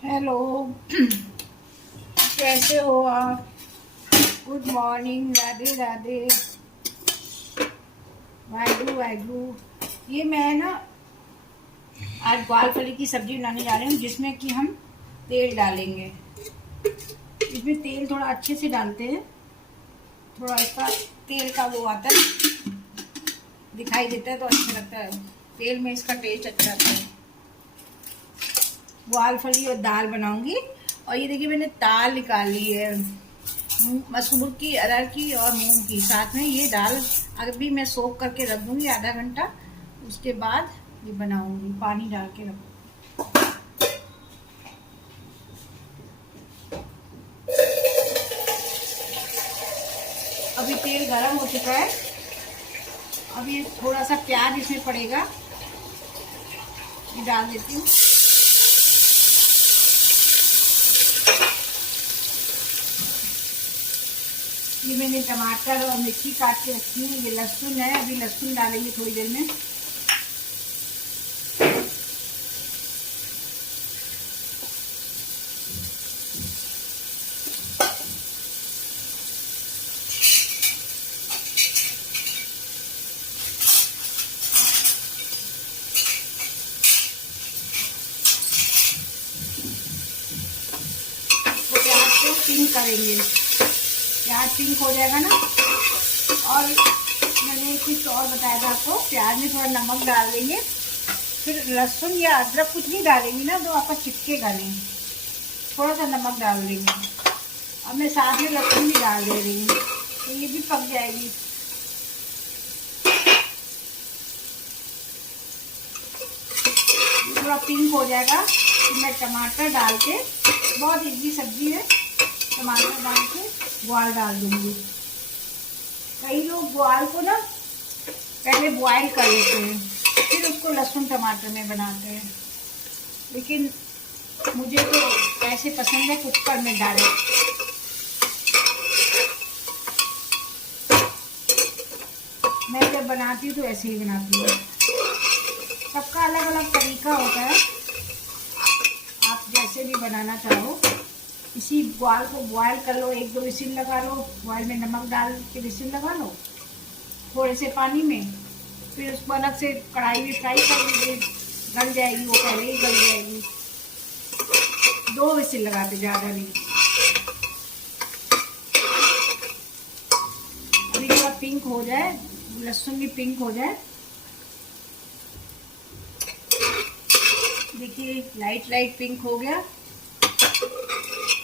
Hello. कैसे हो आप? Good morning, Radhe Radhe, Waheguru Waheguru. ये मैं ना आज ग्वार फली की सब्जी बनाने जा रही हूँ, जिसमें कि हम तेल डालेंगे। इसमें तेल थोड़ा अच्छे से डालते हैं, थोड़ा इसका तेल का वो आता है, दिखाई देता है तो अच्छा लगता है। तेल में इसका टेस्ट अच्छा आता है। ग्वार फली और दाल बनाऊंगी। और ये देखिए, मैंने दाल निकाली है, मसूर की, अरहर की और मूंग की। साथ में ये दाल अभी मैं सोख करके रख दूंगी आधा घंटा। उसके बाद ये बनाऊंगी, पानी डाल के रखूंगी। अभी तेल गरम हो चुका है। अभी थोड़ा सा प्याज इसमें पड़ेगा, ये डाल देती हूँ। ये मैंने टमाटर और मिर्ची काट के रखी है। ये लहसुन है, अभी लहसुन डालेंगे थोड़ी देर में। तो प्याज को पिंक करेंगे। प्याज पिंक हो जाएगा ना। और मैंने कुछ और बताया था आपको, प्याज में थोड़ा नमक डाल देंगे। फिर लहसुन या अदरक कुछ नहीं डालेंगे ना, तो आपका चिपकेगा नहीं। थोड़ा सा नमक डाल देंगे। अब मैं साथ में लहसुन भी डाल दे रही हूँ, तो ये भी पक जाएगी। थोड़ा पिंक हो जाएगा तो मैं टमाटर डाल के, बहुत इजी सब्जी है, टमाटर डाल के ग्वार डाल दूंगी। कई लोग ग्वार को ना पहले बॉयल कर लेते हैं, फिर उसको लहसुन टमाटर में बनाते हैं, लेकिन मुझे तो ऐसे पसंद है, कुकर में डायरेक्ट। मैं जब बनाती हूँ तो ऐसे ही बनाती हूँ। सबका अलग अलग तरीका होता है, आप जैसे भी बनाना चाहो। इसी ग्वार को बॉयल कर लो, एक दो विसिल लगा लो, बॉयल में नमक डाल के विसिल लगा लो थोड़े से पानी में। फिर उसको अलग से कढ़ाई में फ्राई कर लीजिए, गल जाएगी, वो पहले ही गल जाएगी। दो विसिल लगाते, ज़्यादा नहीं। अभी थोड़ा पिंक हो जाए, लहसुन भी पिंक हो जाए। देखिए लाइट लाइट पिंक हो गया।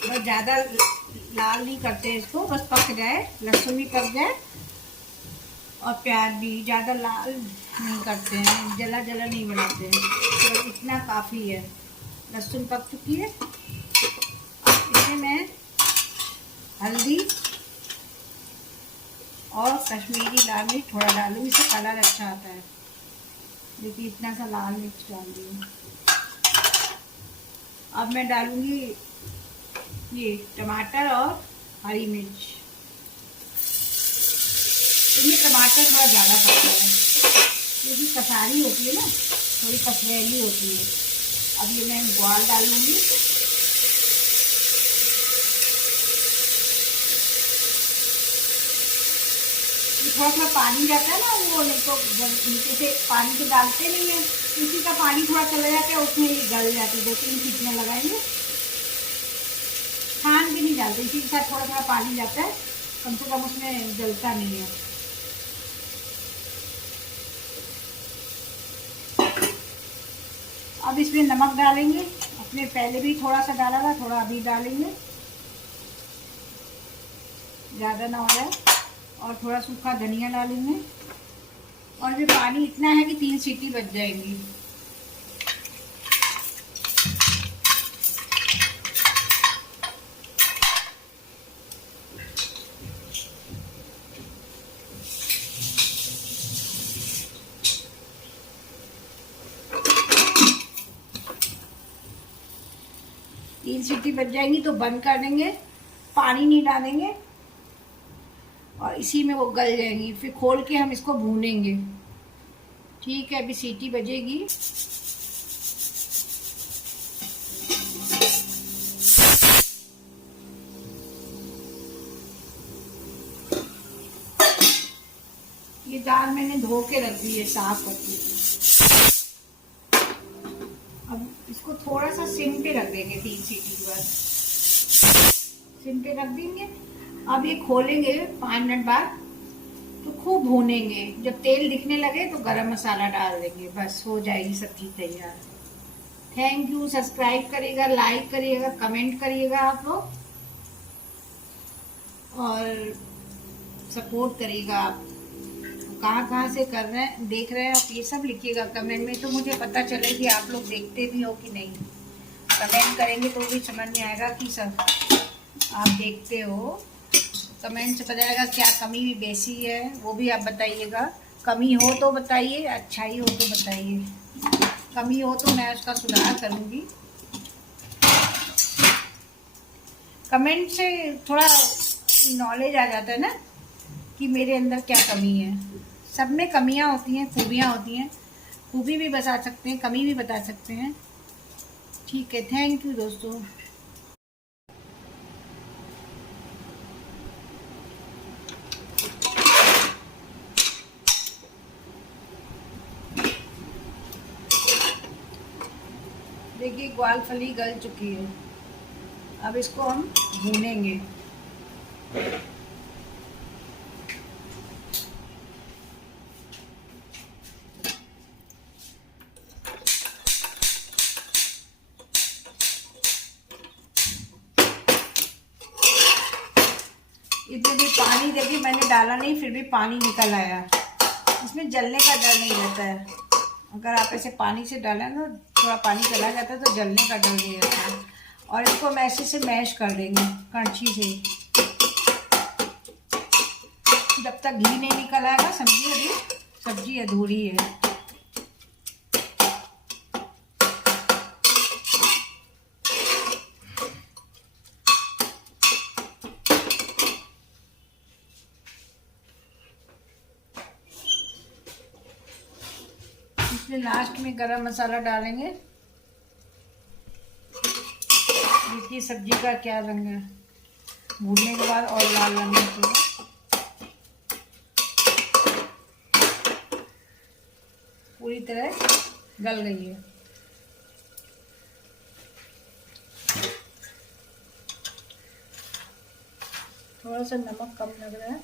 बस ज़्यादा लाल नहीं करते इसको, बस पक जाए, लहसुन भी पक जाए और प्याज भी। ज़्यादा लाल नहीं करते हैं, जला जला नहीं बनाते हैं, बस इतना काफ़ी है। लहसुन पक चुकी है। इसमें मैं हल्दी और कश्मीरी लाल मिर्च थोड़ा डालूंगी, इससे कलर अच्छा आता है। देखिए इतना सा लाल मिर्च डाल दी। अब मैं डालूंगी ये टमाटर और हरी मिर्च। इसमें टमाटर थोड़ा ज़्यादा पड़ता है, क्योंकि कसारी होती है ना, थोड़ी कसरैली होती है। अब ये मैं ग्वार डालूंगी। थोड़ा थोड़ा पानी जाता है ना, वो नहीं तो नीचे से पानी तो डालते नहीं है, इसी का पानी थोड़ा चला जाता है, उसमें ये गल जाती है। 2-3 सीटियाँ लगाएंगे, खान भी नहीं डालते, इसी के साथ थोड़ा थोड़ा पानी जाता है, कम से कम उसमें जलता नहीं है। अब इसमें नमक डालेंगे, अपने पहले भी थोड़ा सा डाला था, थोड़ा अभी डालेंगे, ज़्यादा ना हो जाए। और थोड़ा सूखा धनिया डालेंगे। और ये पानी इतना है कि 3 सीटी बच जाएंगी। तीन सीटी बच जाएंगी तो बंद कर देंगे, पानी नहीं डालेंगे और इसी में वो गल जाएंगी। फिर खोल के हम इसको भूनेंगे। ठीक है, अभी सीटी बजेगी। ये दाल मैंने धो के रख दी है साफ करके। अब इसको थोड़ा सा सिम पे रख देंगे, 3 सीटी के बाद सिम पे रख देंगे। अब ये खोलेंगे 5 मिनट बाद तो खूब भूनेंगे। जब तेल दिखने लगे तो गरम मसाला डाल देंगे, बस हो जाएगी सब्जी तैयार। Thank you. सब्सक्राइब करिएगा, लाइक करिएगा, कमेंट करिएगा आप लोग, और सपोर्ट करिएगा। आप कहाँ कहाँ से कर रहे हैं, देख रहे हैं आप, ये सब लिखिएगा कमेंट में, तो मुझे पता चले कि आप लोग देखते भी हो कि नहीं। कमेंट करेंगे तो भी समझ में आएगा कि सब आप देखते हो। कमेंट से पता चलेगा क्या कमी भी बेसी है, वो भी आप बताइएगा। कमी हो तो बताइए, अच्छाई हो तो बताइए। कमी हो तो मैं उसका सुधार करूँगी। कमेंट से थोड़ा नॉलेज आ जाता है ना कि मेरे अंदर क्या कमी है। सब में कमियां होती हैं, खूबियां होती हैं। खूबी भी बता सकते हैं, कमी भी बता सकते हैं। ठीक है, थैंक यू दोस्तों। देखिए ग्वालफली गल चुकी है, अब इसको हम भूनेंगे। इसमें भी पानी देखिए मैंने डाला नहीं, फिर भी पानी निकल आया। इसमें जलने का डर नहीं रहता है। अगर आप ऐसे पानी से डालें ना, थोड़ा पानी चला जाता है तो जलने का डर नहीं रहता है। और इसको हम ऐसे से मैश कर देंगे कड़छी से, जब तक घी नहीं निकल आएगा। सब्जी अधूरी है। इसमें लास्ट में गरम मसाला डालेंगे। देखिए सब्जी का क्या रंग है, भूनने के बाद और लाल रंग में पूरी तरह गल गई है। थोड़ा सा नमक कम लग रहा है,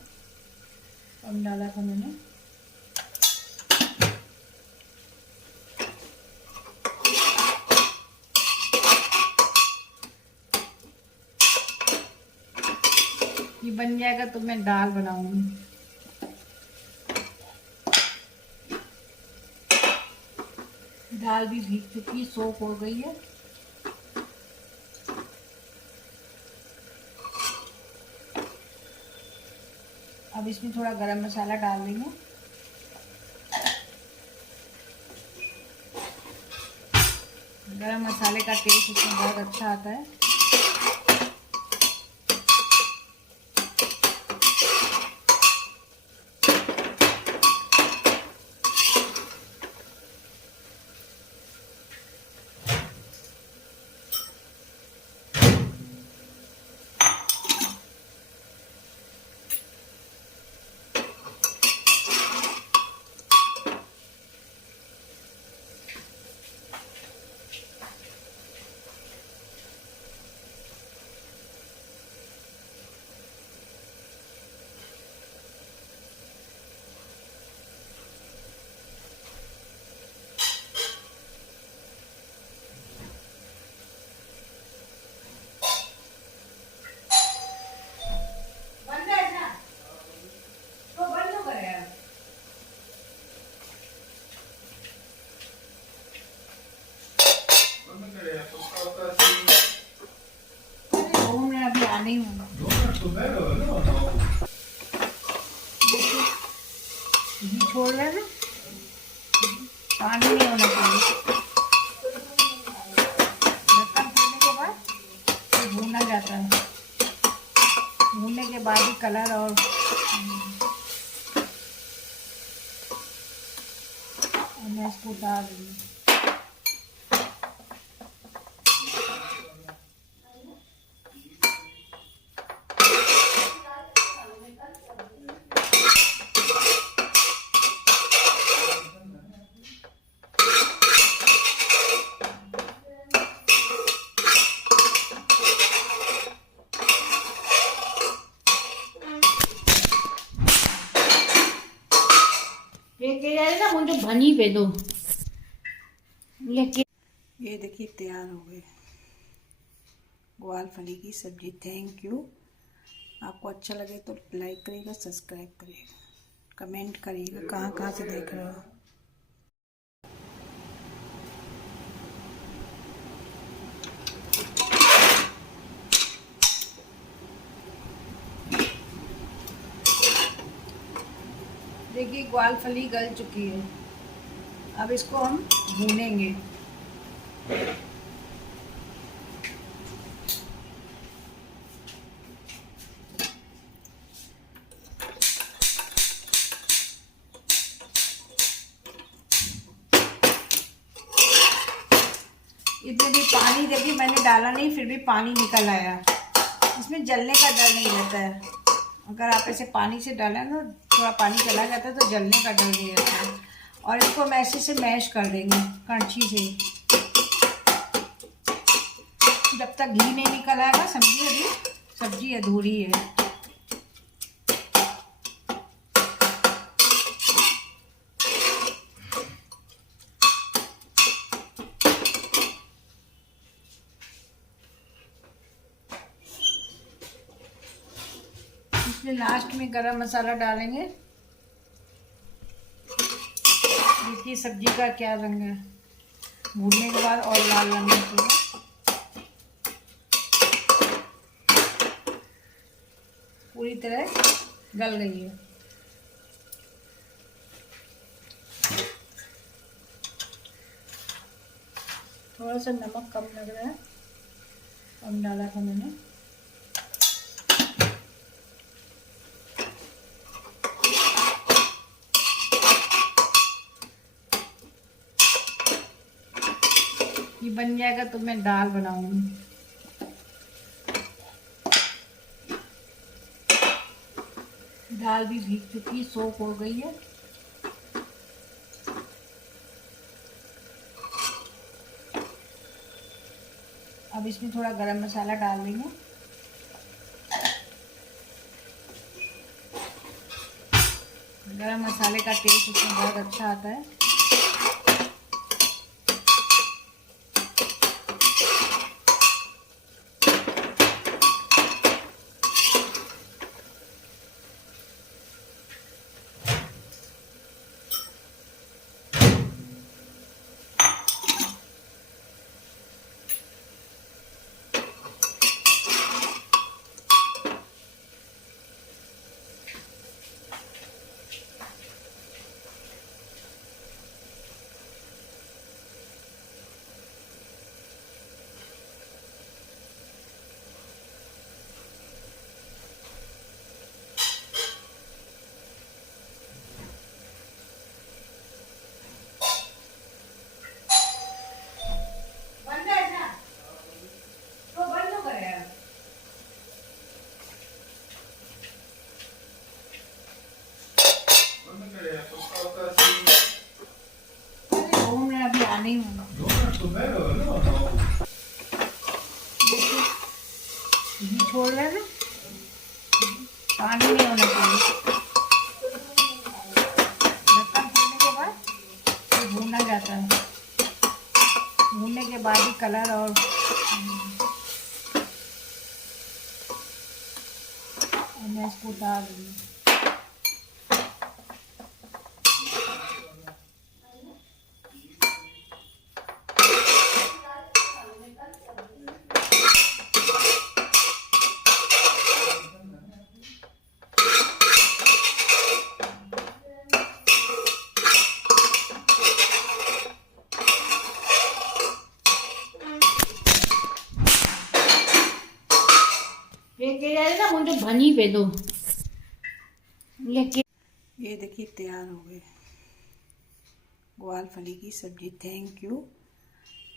कम डाला था मैंने। ये बन जाएगा तो मैं दाल बनाऊंगी। दाल भी भीग चुकी, सोख हो गई है। अब इसमें थोड़ा गरम मसाला डाल देंगे। गरम मसाले का टेस्ट इसमें बहुत अच्छा आता है। नहीं होगा, घी छोड़ रहा है ना, पानी नहीं होना चाहिए। ढक्कन खोलने के बाद तो भूना जाता है। भूनने के बाद ही कलर और मैं इसको डाल दूँगी। धनी पे दो। ये देखिए तैयार हो गए ग्वाल फली की सब्जी। Thank you. आपको अच्छा लगे तो लाइक करिएगा, सब्सक्राइब करिएगा, कमेंट करिएगा कहाँ कहाँ से देख रहे हो। देखिए ग्वाल फली गल चुकी है, अब इसको हम भूनेंगे। इसमें भी पानी देखिए मैंने डाला नहीं, फिर भी पानी निकल आया। इसमें जलने का डर नहीं रहता है। अगर आप ऐसे पानी से डालें ना, थोड़ा पानी चला जाता है तो जलने का डर नहीं रहता है। और इसको हम ऐसे से मैश कर देंगे कड़छी से, जब तक घी नहीं निकल आएगा। सब्जी अधूरी है। इसमें लास्ट में गरम मसाला डालेंगे। देखिए सब्जी का क्या रंग है भूनने के बाद, और लाल रंग में पूरी तरह गल गई है। थोड़ा सा नमक कम लग रहा है, कम डाला था मैंने। ये बन जाएगा तो मैं दाल बनाऊंगी। दाल भी भीग चुकी, सोख हो गई है। अब इसमें थोड़ा गरम मसाला डाल देंगे। गरम मसाले का टेस्ट इसमें बहुत अच्छा आता है। नहीं होगा घी छोड़ रहा है ना, पानी नहीं होना चाहिए। ढक्कन खोलने के बाद तो भूना जाता है। भूनने के बाद ही कलर और मैं इसको उतार दूँगी। ना मुझे भनी पे दो। ये देखिए तैयार हो गए ग्वाल फली की सब्जी। Thank you.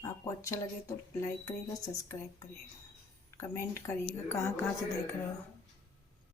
आपको अच्छा लगे तो लाइक करिएगा, सब्सक्राइब करिएगा, कमेंट करिएगा कहाँ कहाँ से देख रहे हो।